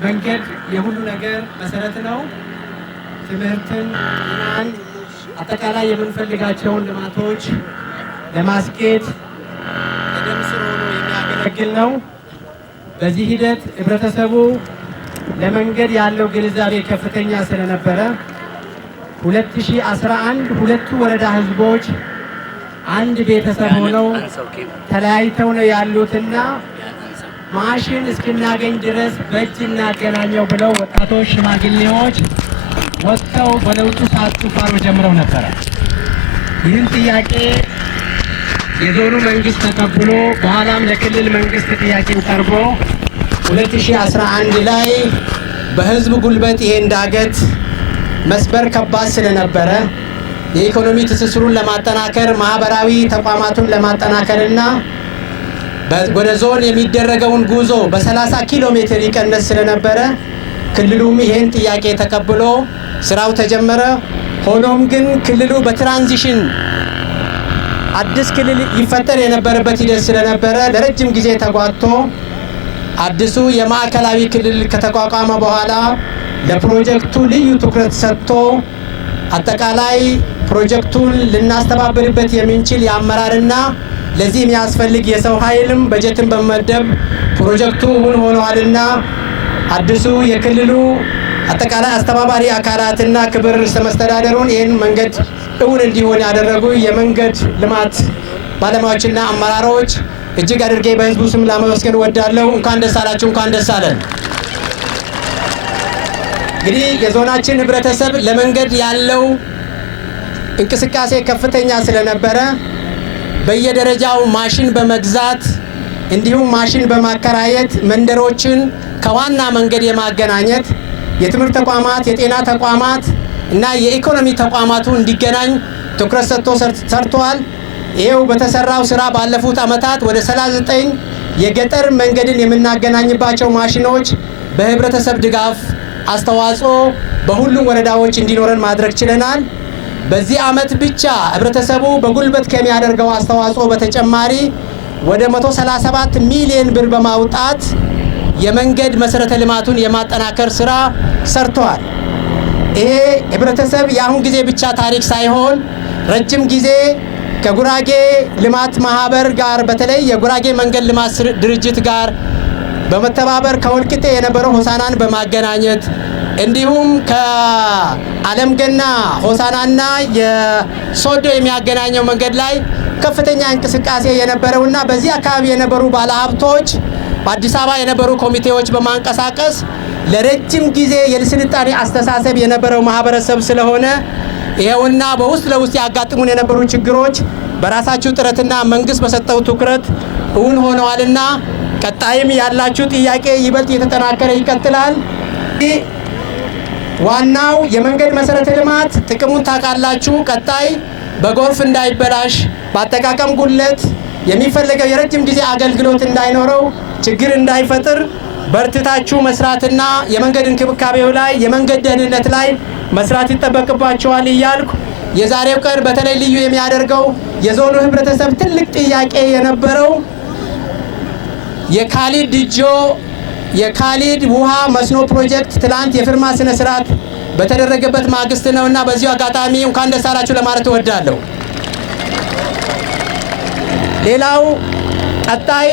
መንገድ የሁሉ ነገር መሰረት ነው። ትምህርትን፣ ጤናን፣ አጠቃላይ የምንፈልጋቸውን ልማቶች ለማስኬድ ቀደም ስር ሆኖ የሚያገለግል ነው። በዚህ ሂደት ህብረተሰቡ ለመንገድ ያለው ግንዛቤ ከፍተኛ ስለነበረ 2011 ሁለቱ ወረዳ ህዝቦች አንድ ቤተሰብ ሆነው ተለያይተው ነው ያሉትና ማሽን እስክናገኝ ድረስ በእጅ እናገናኘው ብለው ወጣቶች፣ ሽማግሌዎች ወጥተው በለውጡ ሳትፋሩ ጀምረው ነበረ። ይህን ጥያቄ የዞኑ መንግስት ተቀብሎ በኋላም ለክልል መንግስት ጥያቄው ቀርቦ 2011 ላይ በህዝብ ጉልበት ይሄን ዳገት መስበር ከባድ ስለነበረ የኢኮኖሚ ትስስሩን ለማጠናከር ማህበራዊ ተቋማቱን ለማጠናከርና ወደ ዞን የሚደረገውን ጉዞ በ30 ኪሎ ሜትር ይቀነስ ስለነበረ ክልሉም ይሄን ጥያቄ ተቀብሎ ስራው ተጀመረ። ሆኖም ግን ክልሉ በትራንዚሽን አዲስ ክልል ይፈጠር የነበረበት ሂደት ስለነበረ ለረጅም ጊዜ ተጓቶ አዲሱ የማዕከላዊ ክልል ከተቋቋመ በኋላ ለፕሮጀክቱ ልዩ ትኩረት ሰጥቶ አጠቃላይ ፕሮጀክቱን ልናስተባብርበት የምንችል የአመራርና ለዚህ የሚያስፈልግ የሰው ኃይልም በጀትን በመመደብ ፕሮጀክቱ እውን ሆኗልና አዲሱ የክልሉ አጠቃላይ አስተባባሪ አካላትና ክብር ርዕሰ መስተዳድሩን ይህን መንገድ እውን እንዲሆን ያደረጉ የመንገድ ልማት ባለሙያዎችና አመራሮች እጅግ አድርጌ በህዝቡ ስም ላመሰግን እወዳለሁ። እንኳን ደስ አላችሁ፣ እንኳን ደስ አለን። እንግዲህ የዞናችን ህብረተሰብ ለመንገድ ያለው እንቅስቃሴ ከፍተኛ ስለነበረ በየደረጃው ማሽን በመግዛት እንዲሁም ማሽን በማከራየት መንደሮችን ከዋና መንገድ የማገናኘት የትምህርት ተቋማት፣ የጤና ተቋማት እና የኢኮኖሚ ተቋማቱ እንዲገናኝ ትኩረት ሰጥቶ ሰርቷል። ይሄው በተሰራው ስራ ባለፉት አመታት ወደ 39 የገጠር መንገድን የምናገናኝባቸው ማሽኖች በህብረተሰብ ድጋፍ አስተዋጽኦ በሁሉም ወረዳዎች እንዲኖረን ማድረግ ችለናል። በዚህ አመት ብቻ ህብረተሰቡ በጉልበት ከሚያደርገው አስተዋጽኦ በተጨማሪ ወደ 137 ሚሊዮን ብር በማውጣት የመንገድ መሰረተ ልማቱን የማጠናከር ስራ ሰርቷል። ይሄ ህብረተሰብ የአሁን ጊዜ ብቻ ታሪክ ሳይሆን ረጅም ጊዜ ከጉራጌ ልማት ማህበር ጋር በተለይ የጉራጌ መንገድ ልማት ድርጅት ጋር በመተባበር ከወልቂጤ የነበረው ሆሳናን በማገናኘት እንዲሁም ከአለም ገና ሆሳናና የሶዶ የሚያገናኘው መንገድ ላይ ከፍተኛ እንቅስቃሴ የነበረውና በዚህ አካባቢ የነበሩ ባለሀብቶች በአዲስ አበባ የነበሩ ኮሚቴዎች በማንቀሳቀስ ለረጅም ጊዜ የስልጣኔ አስተሳሰብ የነበረው ማህበረሰብ ስለሆነ ይሄውና በውስጥ ለውስጥ ያጋጥሙን የነበሩ ችግሮች በራሳችሁ ጥረትና መንግስት በሰጠው ትኩረት እውን ሆነዋልና ቀጣይም ያላችሁ ጥያቄ ይበልጥ የተጠናከረ ይቀጥላል። ዋናው የመንገድ መሰረተ ልማት ጥቅሙን ታውቃላችሁ። ቀጣይ በጎርፍ እንዳይበላሽ፣ በአጠቃቀም ጉድለት የሚፈልገው የረጅም ጊዜ አገልግሎት እንዳይኖረው፣ ችግር እንዳይፈጥር በርትታችሁ መስራትና የመንገድ እንክብካቤው ላይ የመንገድ ደህንነት ላይ መስራት ይጠበቅባቸዋል እያልኩ የዛሬው ቀን በተለይ ልዩ የሚያደርገው የዞኑ ህብረተሰብ ትልቅ ጥያቄ የነበረው የካሊድ ድጆ የካሊድ ውሃ መስኖ ፕሮጀክት ትላንት የፊርማ ስነ ስርዓት በተደረገበት ማግስት ነውና በዚሁ አጋጣሚ እንኳን ደስ አላችሁ ለማለት እወዳለሁ። ሌላው ቀጣይ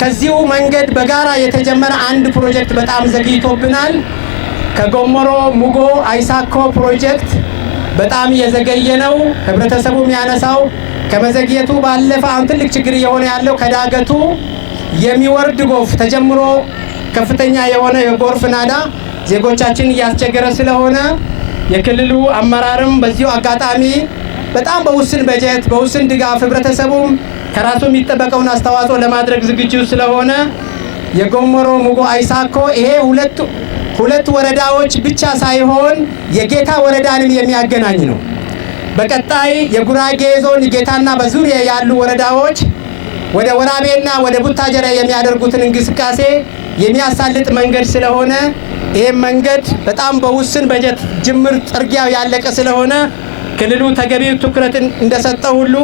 ከዚሁ መንገድ በጋራ የተጀመረ አንድ ፕሮጀክት በጣም ዘግይቶብናል። ከጎመሮ ሙጎ አይሳኮ ፕሮጀክት በጣም የዘገየ ነው። ህብረተሰቡ የሚያነሳው ከመዘግየቱ ባለፈ አሁን ትልቅ ችግር እየሆነ ያለው ከዳገቱ የሚወርድ ጎርፍ ተጀምሮ ከፍተኛ የሆነ የጎርፍ ናዳ ዜጎቻችን እያስቸገረ ስለሆነ የክልሉ አመራርም በዚሁ አጋጣሚ በጣም በውስን በጀት በውስን ድጋፍ ህብረተሰቡም ከራሱ የሚጠበቀውን አስተዋጽኦ ለማድረግ ዝግጁ ስለሆነ የጎመሮ ሙጎ አይሳኮ ይሄ ሁለት ወረዳዎች ብቻ ሳይሆን የጌታ ወረዳንም የሚያገናኝ ነው። በቀጣይ የጉራጌ ዞን ጌታና በዙሪያ ያሉ ወረዳዎች ወደ ወራቤና ወደ ቡታጀራ የሚያደርጉትን እንቅስቃሴ የሚያሳልጥ መንገድ ስለሆነ ይሄም መንገድ በጣም በውስን በጀት ጅምር ጥርጊያው ያለቀ ስለሆነ ክልሉ ተገቢው ትኩረት እንደሰጠው ሁሉ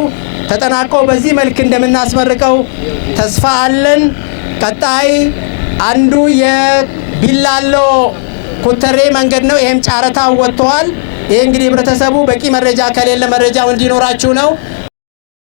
ተጠናቆ በዚህ መልክ እንደምናስመርቀው ተስፋ አለን። ቀጣይ አንዱ ቢላሎ ኩተሬ መንገድ ነው። ይሄም ጨረታው ወጥቷል። ይሄ እንግዲህ ህብረተሰቡ በቂ መረጃ ከሌለ መረጃው እንዲኖራችሁ ነው።